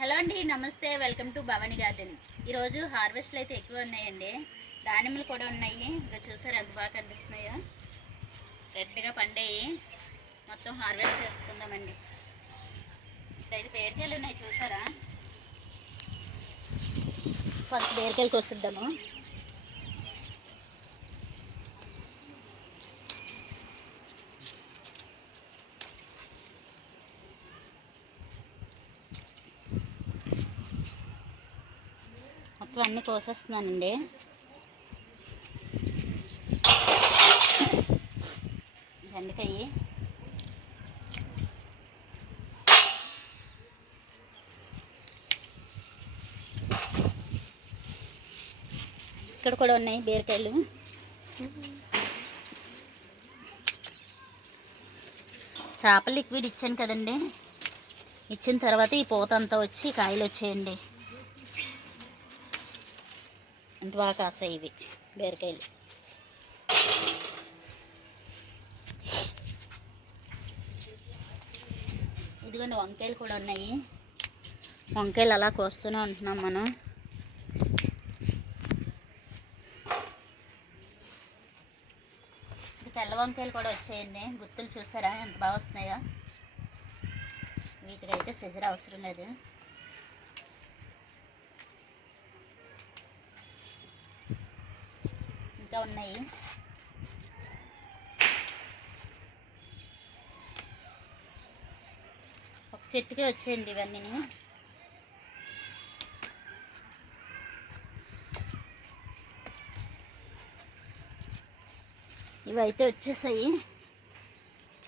Hello అండి నమస్తే. Welcome to Bhavani garden. ఈరోజు హార్వెస్ట్లు అయితే ఎక్కువ ఉన్నాయండి. దానిమ్మలు కూడా ఉన్నాయి. ఇంకా చూసారు ఎంత బాగా కనిపిస్తున్నాయో. రెడ్గా పండాయి. మొత్తం హార్వెస్ట్ చేసుకుందామండి. ఐదు పేరుకాయలు ఉన్నాయి చూసారా? ఫస్ట్ పేరుకాయలకు వస్తుందాము మొత్తం కోసేస్తున్నానండి. బెండకాయ. ఇక్కడ కూడా ఉన్నాయి బీరకాయలు. చేప లిక్విడ్ ఇచ్చాను కదండి. ఇచ్చిన తర్వాత ఈ పూత అంతా వచ్చి కాయలు వచ్చేయండి. అంత కాసాయి ఇవి బీరకాయలు. ఇదిగోండి వంకాయలు కూడా ఉన్నాయి. వంకాయలు అలా కోస్తూనే ఉంటున్నాం మనం. ఇది తెల్ల వంకాయలు కూడా వచ్చాయండి. గుత్తులు చూసారా? ఎంత బాగా వస్తున్నాయో. వీటికైతే సిజర్ అవసరం లేదు. ఇంకా ఉన్నాయి. ఒక చెట్టుకే వచ్చేయండి ఇవన్నీ. ఇవి అయితే వచ్చేసాయి.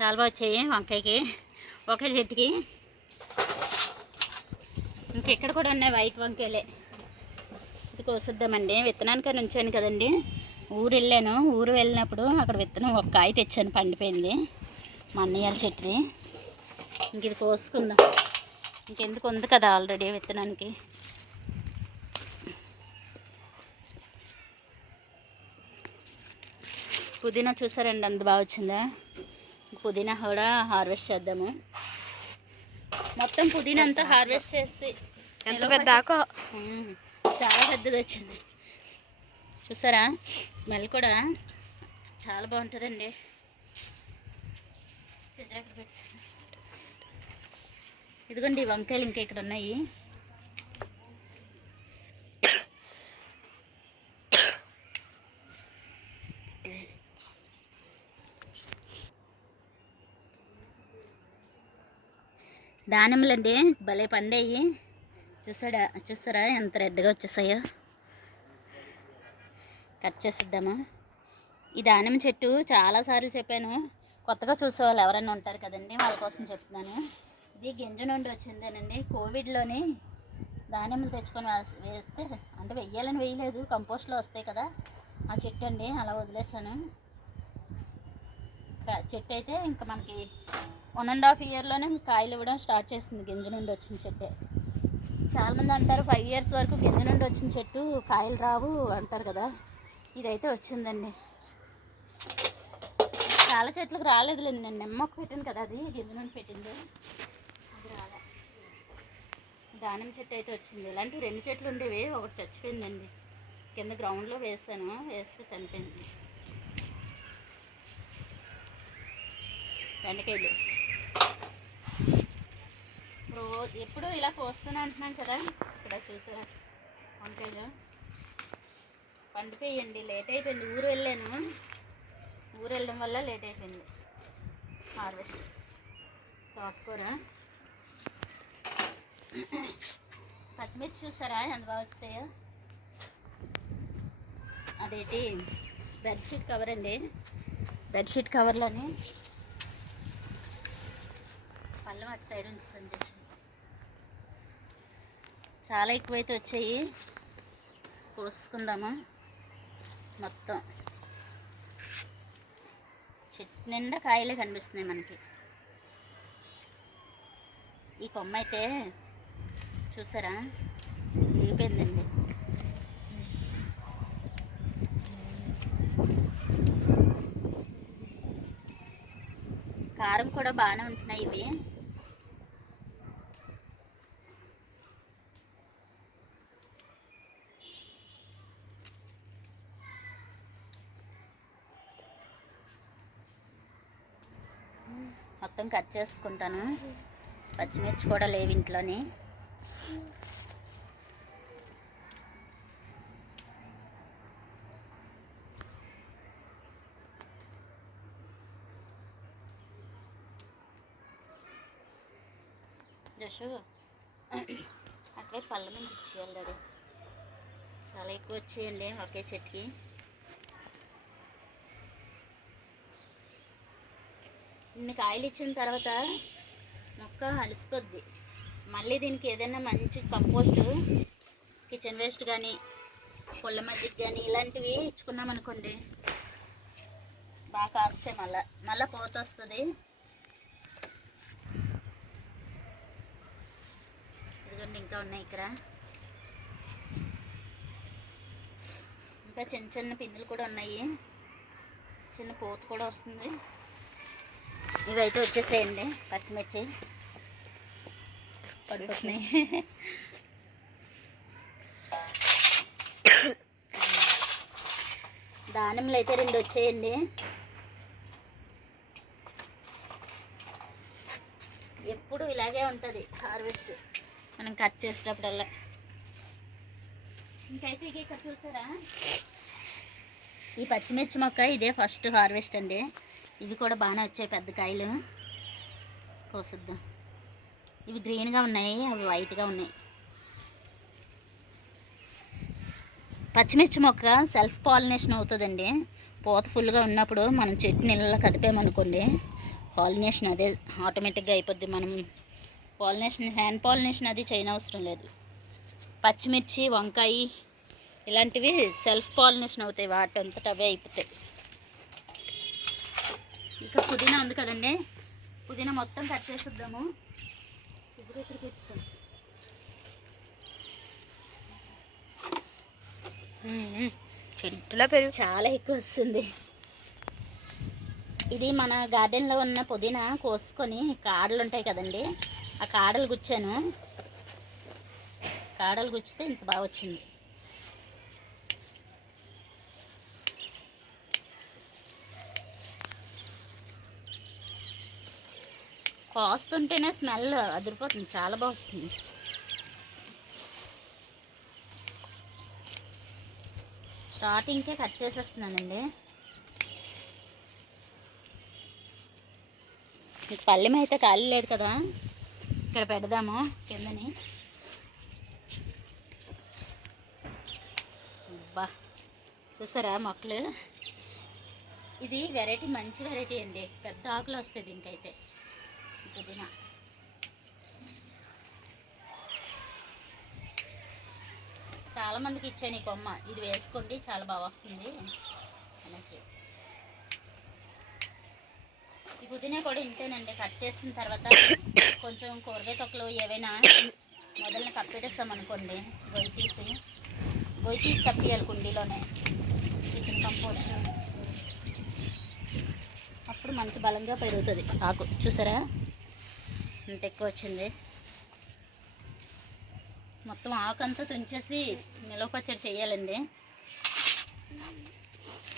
చాలా బాగా వచ్చాయి వంకాయకి ఒకే చెట్టుకి. ఇంకెక్కడ కూడా ఉన్నాయి వైట్ వంకాయలే. ఇది కోసిద్దామండి. విత్తనానికి ఉంచాను కదండి. ఊరు వెళ్ళాను ఊరు వెళ్ళినప్పుడు అక్కడ విత్తనం ఒక కాయ తెచ్చాను పండిపోయింది. మా అన్నయ్యాల చెట్టుది. ఇంక ఇది కోసుకుందాం. ఇంకెందుకు ఉంది కదా ఆల్రెడీ విత్తనానికి? పుదీనా చూసారండి అంత బాగా వచ్చిందా? పుదీనా కూడా హార్వెస్ట్ చేద్దాము. మొత్తం పుదీనా అంతా హార్వెస్ట్ చేసి ఎంత పెద్ద. చాలా పెద్దది వచ్చింది. చూసారా? స్మెల్ కూడా చాలా బాగుంటుందండి. ఇదిగోండి వంకాయలు ఇంకా ఇక్కడ ఉన్నాయి. దానిమ్మలండి భలే పండాయి. చూసాడా? చూసారా? ఎంత రెడ్గా వచ్చేసాయో. కట్ చేసిద్దాము? ఈ దానిమ్మ చెట్టు చాలాసార్లు చెప్పాను. కొత్తగా చూసే వాళ్ళు ఎవరైనా ఉంటారు కదండి వాళ్ళ కోసం చెప్తున్నాను. ఇది గింజ నుండి వచ్చిందేనండి. కోవిడ్లోని దానిమ్మలు తెచ్చుకొని వేస్తే అంటే వెయ్యాలని వేయలేదు కంపోస్ట్లో వస్తాయి కదా ఆ చెట్టు అండి అలా వదిలేసాను చెట్టు అయితే ఇంకా మనకి వన్ అండ్ హాఫ్ ఇయర్లోనే కాయలు ఇవ్వడం స్టార్ట్ చేసింది గింజ నుండి వచ్చిన చెట్టే. చాలామంది అంటారు ఫైవ్ ఇయర్స్ వరకు గింజ నుండి వచ్చిన చెట్టు కాయలు రావు అంటారు కదా. ఇదైతే వచ్చిందండి. చాలా చెట్లకు రాలేదులేండి నేను నిమ్మకు పెట్టాను కదా అది గింజ నుండి పెట్టింది. అది రాలే. దానిమ్మ చెట్టు అయితే వచ్చింది. ఇలాంటివి రెండు చెట్లు ఉండేవి ఒకటి చచ్చిపోయిందండి. కింద గ్రౌండ్లో వేసాను వేస్తే చనిపోయింది. బెండకాయలు రోజు ఎప్పుడు ఇలా కోస్తూనే అంటున్నాను కదా ఇక్కడ చూసారా? వంకాయలు. పండిపోయండి లేట్ అయిపోయింది ఊరు వెళ్ళాను. ఊరు వెళ్ళడం వల్ల లేట్ అయిపోయింది హార్వెస్ట్ తోటకూర. పచ్చిమిర్చి చూసారా? ఎంత బాగా వచ్చాయో? అదేంటి? బెడ్షీట్ కవర్ అండి. బెడ్షీట్ కవర్లని పళ్ళం అటు సైడ్ ఉంచుతాను చేసి చాలా ఎక్కువైతే వచ్చాయి. కోసుకుందాము. మొత్తం. చెట్టు నిండా కాయలే కనిపిస్తున్నాయి మనకి. ఈ కొమ్మ అయితే చూసారా? వెళ్ళిపోయిందండి కారం కూడా బాగానే ఉంటున్నాయి ఇవి. మొత్తం కట్ చేసుకుంటాను. పచ్చిమిర్చి కూడా లేవు ఇంట్లోని. జషు అట్లే పళ్ళ మీద ఇచ్చేయాలి డాడీ. చాలా ఎక్కువ వచ్చేయండి ఒకే చెట్టుకి. ఇన్ని కాయలు ఇచ్చిన తర్వాత మొక్క అలసిపోద్ది. మళ్ళీ దీనికి ఏదైనా మంచి కంపోస్ట్ కిచెన్ వేస్ట్ కానీ పుల్ల మజ్జిగ కానీ ఇలాంటివి ఇచ్చుకున్నాం అనుకోండి బాగా కాస్తాయి మళ్ళా. మళ్ళీ పోత వస్తుంది. ఇదిగోండి ఇంకా ఉన్నాయి ఇక్కడ. ఇంకా చిన్న చిన్న పిందులు కూడా ఉన్నాయి. చిన్న పోత కూడా వస్తుంది. ఇవైతే వచ్చేసేయండి పచ్చిమిర్చి పడిపోతున్నాయి. దానిమ్మలు అయితే రెండు వచ్చేయండి. ఎప్పుడు ఇలాగే ఉంటుంది హార్వెస్ట్ మనం కట్ చేసేటప్పుడల్లా. ఇంకైతే ఇక చూసారా? ఈ పచ్చిమిర్చి మొక్క ఇదే ఫస్ట్ హార్వెస్ట్ అండి. ఇవి కూడా బాగానే వచ్చాయి పెద్ద కాయలు. కోసిద్దాం. ఇవి గ్రీన్గా ఉన్నాయి అవి వైట్గా ఉన్నాయి. పచ్చిమిర్చి మొక్క సెల్ఫ్ పాలినేషన్ అవుతుందండి. పూత ఫుల్గా ఉన్నప్పుడు మనం చెట్టు నీళ్ళలో కదిపామనుకోండి పాలినేషన్ అదే ఆటోమేటిక్గా అయిపోద్ది. మనం పాలినేషన్ హ్యాండ్ పాలినేషన్ అది చేయనవసరం లేదు. పచ్చిమిర్చి వంకాయ ఇలాంటివి సెల్ఫ్ పాలినేషన్ అవుతాయి. వాటి అంతటా అవే అయిపోతాయి. ఇక పుదీనా ఉంది కదండి. పుదీనా మొత్తం కట్ చేసేద్దాము. ఇప్పుడు ఇక్కడికి వచ్చాం చెట్టులో పెరుగు. చాలా ఎక్కువ వస్తుంది. ఇది మన గార్డెన్లో ఉన్న పుదీనా కోసుకొని కాడలు ఉంటాయి కదండి. ఆ కాడలు గుచ్చాను. కాడలు గుచ్చితే ఇంత బాగా వచ్చింది. కోస్తుంటేనే స్మెల్ అదిరిపోతుంది చాలా బాగా వస్తుంది. స్టార్టింగ్కే కట్ చేసేస్తున్నానండి. మీకు పల్లెం అయితే ఖాళీ లేదు కదా? ఇక్కడ పెడదాము కిందని. బా చూసారా మొక్కలు? ఇది వెరైటీ మంచి వెరైటీ అండి. పెద్ద ఆకులు వస్తాయి దీనికైతే. పుదీనా చాలా మందికి ఇచ్చాను ఈ కొమ్మ ఇది వేసుకోండి చాలా బాగా వస్తుంది అనేసి. ఈ పుదీనా కూడా ఇంతేనండి. కట్ చేసిన తర్వాత కొంచెం కూరగాయ తొక్కలు ఏవైనా మొదలని కప్పెట్టేస్తాం అనుకోండి. గొయ్యి తీసి. గొయ్యి తీసి కప్పియాలి కుండీలోనే. కిచెన్ కంపోస్ట్ అప్పుడు మంచి బలంగా పెరుగుతుంది. ఆకు చూసారా? ఇంత ఎక్కువ వచ్చింది. మొత్తం ఆకంతా తుంచేసి నిలవ పచ్చడి చేయాలండి.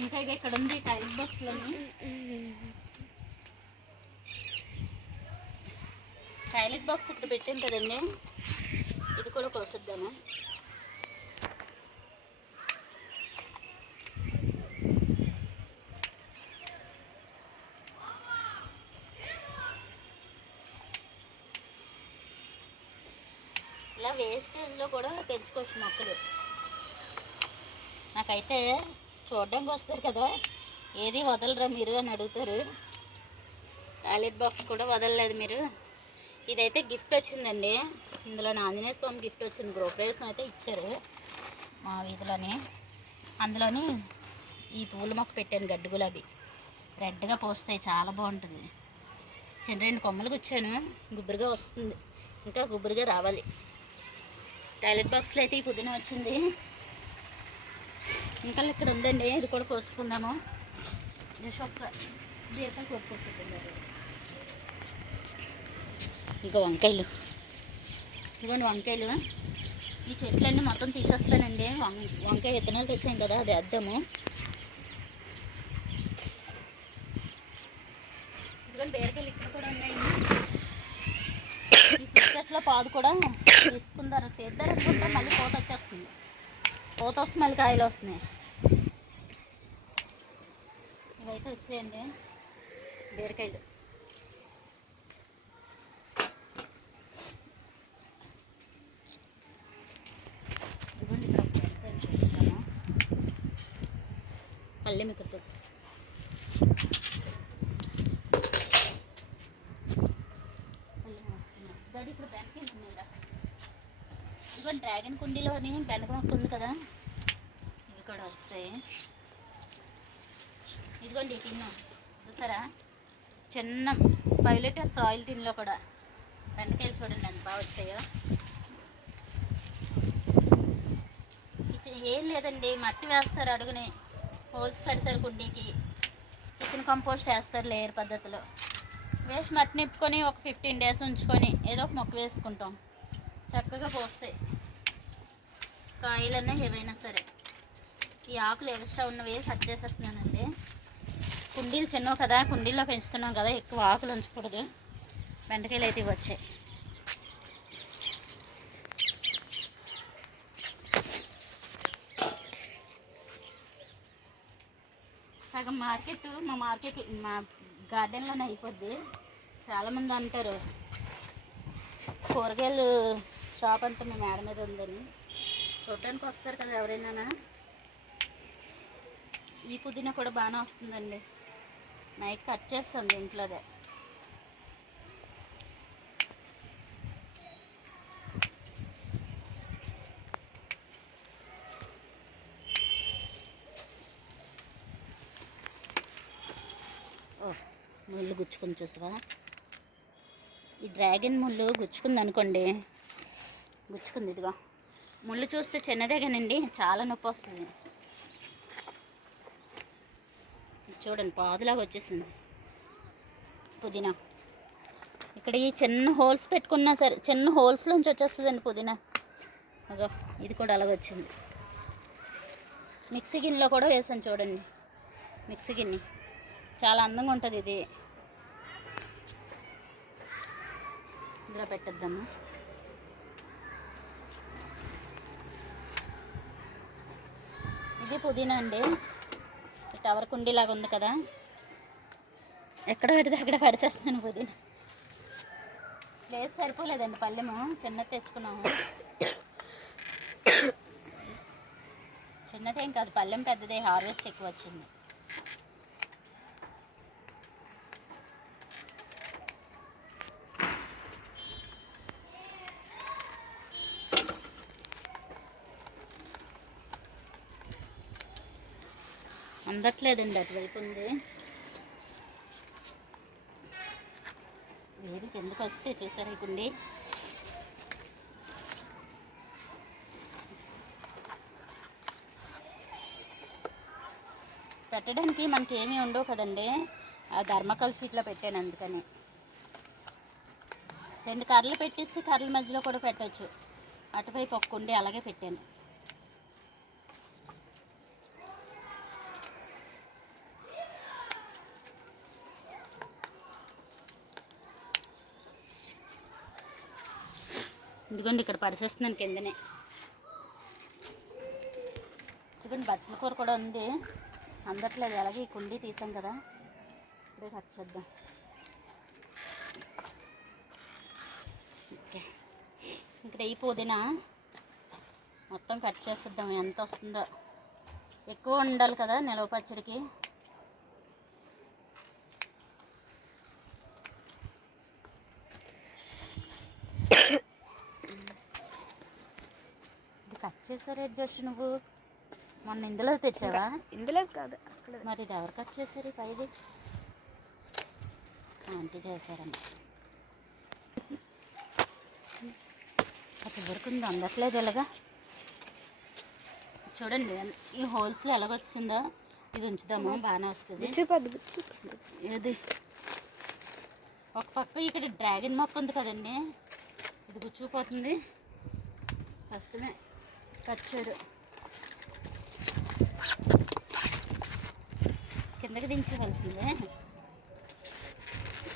ఇంకా ఇక ఇక్కడ ఉంది టైల్ బాక్స్లోని. టైలెట్ బాక్స్ ఇక్కడ పెట్టాం కదండి. ఇది కూడా కోసిద్దాము ఇలా వేస్టేజ్లో కూడా మొక్కలు. నాకైతే చూడడానికి వస్తారు కదా ఏది వదలరా మీరు అని అడుగుతారు. టాయిలెట్ బాక్స్ కూడా వదలలేదు మీరు. ఇదైతే గిఫ్ట్ వచ్చిందండి. ఇందులో ఆంజనేయ స్వామి గిఫ్ట్ వచ్చింది. గృహప్రవేశం అయితే ఇచ్చారు మా వీధిలోని. అందులోని ఈ పూల మొక్క పెట్టాను గడ్డి గులాబీ. రెడ్గా పోస్తాయి చాలా బాగుంటుంది. చిన్న రెండు కొమ్మలు కూర్చాను గుబురుగా వస్తుంది. ఇంకా గుబురుగా రావాలి. టాయిలెట్ బాక్స్లో అయితే ఈ పుదీనా వచ్చింది. ఇంకా ఇక్కడ ఉందండి ఇది కూడా కోసుకుందాము. జస్ట్ ఒక బీరకాయ కూర ఇంకా వంకాయలు. ఇదిగోండి వంకాయలు. ఈ చెట్లన్నీ మొత్తం తీసేస్తానండి. వం వంకాయ విత్తనాలు తెచ్చాం కదా అది వేద్దాము. ఇదిగోండి బీరకాయలు ఇక్కడ కూడా ఉన్నాయి పాదు కూడా తీసుకుందారు ఇద్దరు అనుకుంటే మళ్ళీ పూత వచ్చేస్తుంది. పూత వస్తే మళ్ళీ కాయలు వస్తున్నాయి. ఇవైతే వచ్చాయండి బీరకాయలు. ఇదిగోండి ఇక్కడ డాడీ ఇప్పుడు బెనక వెళ్తుందా ఇదిగో డ్రాగన్ కుండీలోని బెనక మొక్క ఉంది కదా. ఇవి కూడా వస్తాయి. ఇదిగోండి తిన్నాం. చూసారా? చిన్న ఫైవ్ లీటర్స్ ఆయిల్ టిన్లో కూడా బెండకాయలు చూడండి ఎంత బాగా వచ్చాయో. కిచెన్ ఏం లేదండి మట్టి వేస్తారు అడుగుని. హోల్స్ పెడతారు కుండీకి. కిచెన్ కంపోస్ట్ వేస్తారు లేయర్ పద్ధతిలో. వేసి మట్టి నిప్పుకొని ఒక ఫిఫ్టీన్ డేస్ ఉంచుకొని ఏదో ఒక మొక్క వేసుకుంటాం. చక్కగా పోస్తాయి. కాయలన్నా ఏవైనా సరే. ఈ ఆకులు ఎక్స్ట్రా ఉన్నవి కట్ చేసేస్తున్నానండి. కుండీలు చిన్నవి కదా కుండీల్లో పెంచుతున్నాం కదా ఎక్కువ ఆకులు ఉంచకూడదు. బెండకాయలు అయితే ఇవి వచ్చాయి. సగం మార్కెట్ మా మార్కెట్ మా గార్డెన్లోనే అయిపోద్ది. చాలామంది అంటారు కూరగాయలు షాప్ అంతా మా మేడ మీద ఉందని. చూడటానికి వస్తారు కదా ఎవరైనా ఈ పుదీనా కూడా బాగానే వస్తుందండి. నైట్ కట్ చేస్తుంది ఇంట్లోదే. ఓ ముళ్ళు గుచ్చుకుని చూసావా? ఈ డ్రాగన్ ముళ్ళు గుచ్చుకుంది అనుకోండి. గుచ్చుకుంది ఇదిగో. ముళ్ళు చూస్తే చిన్నదేగానండి చాలా నొప్పి వస్తుంది. చూడండి పాదులాగా వచ్చేసింది. పుదీనా. ఇక్కడ ఈ చిన్న హోల్స్ పెట్టుకున్నా సరే చిన్న హోల్స్లోంచి వచ్చేస్తుందండి పుదీనా. అదో ఇది కూడా అలాగ వచ్చింది. మిక్సీ గిన్నెలో కూడా వేసాను చూడండి. మిక్సీ గిన్నె. చాలా అందంగా ఉంటుంది ఇది. ఇందులో పెట్టేద్దాము ఇది పుదీనా అండి. టవర్ కుండీలాగా ఉంది కదా. ఎక్కడ పెడితే అక్కడ పడిచేస్తాను పుదీనా. ప్లేస్ సరిపోలేదండి పల్లెము చిన్నది తెచ్చుకున్నాము. చిన్నదేం కాదు పల్లెం పెద్దదే. హార్వెస్ట్ ఎక్కువ వచ్చింది. అందట్లేదండి అటువైపు ఉంది. వేరు కిందకు వస్తే చూసారు ఇకుండి పెట్టడానికి మనకి ఏమీ ఉండవు కదండి. ఆ ధర్మకల్ షీట్లో పెట్టాను అందుకని. రెండు కర్రలు పెట్టేసి కర్రల మధ్యలో కూడా పెట్టచ్చు. అటువైపు ఒక్క కుండి అలాగే పెట్టాను. ఇదిగోండి ఇక్కడ పరిసేస్తున్నాను కిందనే. ఇదిగోండి బచ్చల కూర కూడా ఉంది. అందట్లేదు అలాగే ఈ కుండీ తీసాం కదా. ఇప్పుడే కట్ చేద్దాం. ఓకే. ఇక్కడ ఈ పుదీనా మొత్తం కట్ చేసేద్దాం ఎంత వస్తుందో. ఎక్కువ ఉండాలి కదా నిలవ పచ్చడికి. ఇది చేసారే జస్ట్ నువ్వు? మొన్న ఇందులో తెచ్చావా? ఇందులో కాదు అక్కడ. మరి ఇది ఎవరు కట్ చేశారు పైది? ఆంటీ చేశారమ్మ. అది వరకు అందట్లేదు ఎలాగా చూడండి ఈ హోల్స్లో ఎలాగొచ్చిందో ఇది ఉంచుదాము? బాగానే వస్తుంది. ఏది? ఒక పక్క ఇక్కడ డ్రాగన్ మొక్క ఉంది కదండి. ఇది గుచ్చుకుపోతుంది. కష్టమే కచ్చాడు కిందకి దించవలసిందే.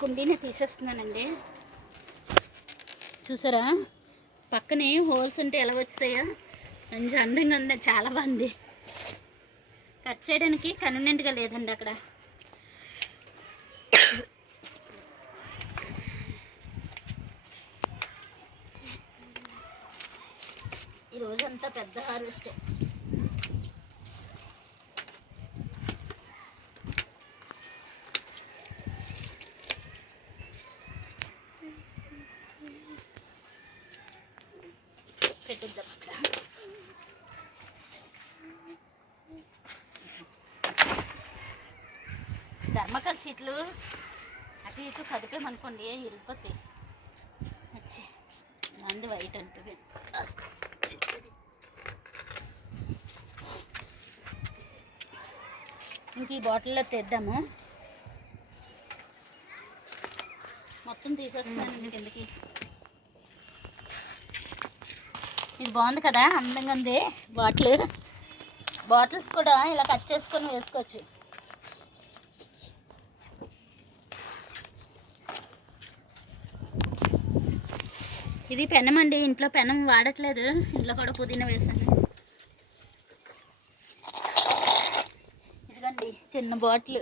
కుండీని తీసేస్తున్నానండి. చూసారా? పక్కనే హోల్స్ ఉంటే ఎలా వచ్చాయో? మంచి అందంగా ఉంది చాలా బాగుంది. కట్ చేయడానికి కన్వీనియంట్గా లేదండి అక్కడ. ఈ పెద్ద హార్వెస్టే పెట్టిద్దాం అక్కడ ధర్మకల్ షీట్లు అటు ఇటు కదిపామనుకోండి వెళ్ళిపోతాయి వచ్చి మంది వైట్ అంటే రాసుకో. చిన్నది. ఇంక ఈ బాటిల్లో తెద్దాము. మొత్తం తీసేస్తున్నానండి కిందకి. ఇది బాగుంది కదా అందంగా ఉంది బాటిల్. బాటిల్స్ కూడా ఇలా కట్ చేసుకొని వేసుకోవచ్చు. ఇది పెనం అండి ఇంట్లో పెనం వాడట్లేదు. ఇంట్లో కూడా పుదీనా వేసాను ఇదిగండి చిన్న బాటిల్